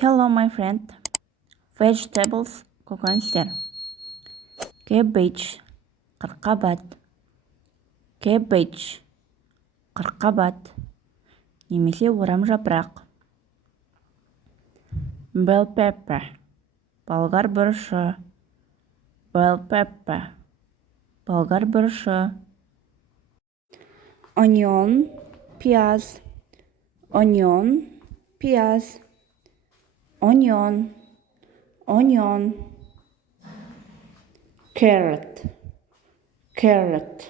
Hello, my friend. Vegetables, көкөністер. Cabbage, қырыққабат. Cabbage, қырыққабат. Немесе орам жапырақ. Bell pepper, болгар бұрышы. Bell pepper, болгар бұрышы. Onion, пияз. Onion, пияз. Onion, onion. Carrot, carrot.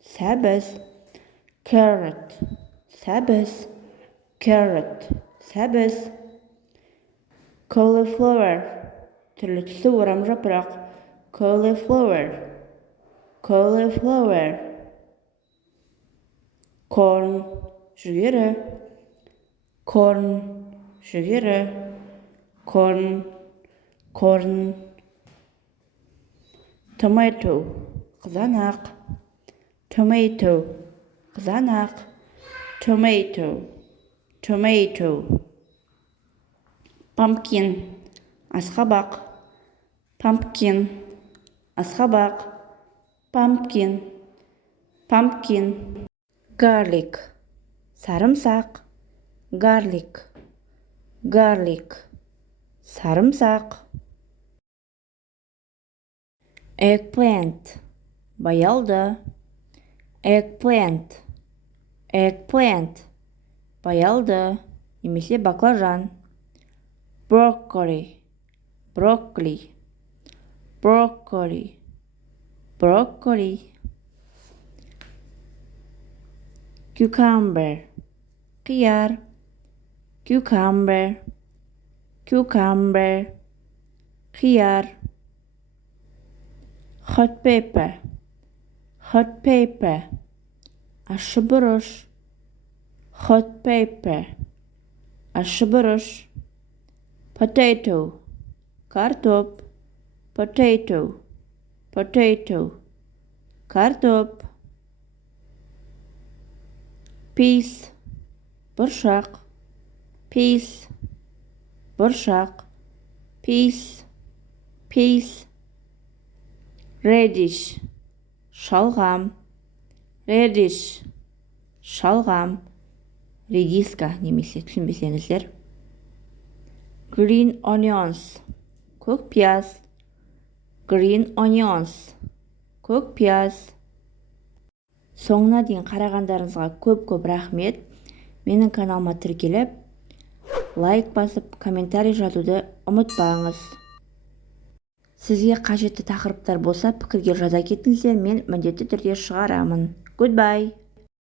Сәбіз. Carrot, сәбіз. Carrot, сәбіз. Cauliflower, түрлі түсті орам жапырақ. Cauliflower, cauliflower. Corn, жүгері. Corn, жүгері. Corn, corn. Tomato, қызанақ. Tomato, қызанақ. Tomato, tomato. Pumpkin, асқабақ. Pumpkin, асқабақ. Pumpkin, pumpkin. Garlic, сарымсақ. Garlic, garlic. Сарымсақ. Eggplant, баялды. Eggplant, eggplant. Баялды, немесе баклажан. Broccoli, broccoli. Broccoli, broccoli. Cucumber, қияр. Cucumber, cucumber. Қияр. Hot pepper, hot pepper. Ащы бұрыш. Hot pepper, ащы бұрыш. Potato, картоп. Potato, potato. Картоп. Peas, бұршақ. Peas, бұршақ. Peas, peas. Radish, шалғам. Radish, шалғам. Редиска немесе түсінбесеңіздер. Green onions, көк пияз. Green onions, көк пияз. Соңына дейін қарағандарыңызға көп рахмет. Менің каналыма тіркеліп, лайк басып, комментарий жазуды ұмытпаңыз. Сізге қажетті тақырыптар болса, пікірге жаза кетіңіздер, мен міндетті түрде шығарамын. Goodbye.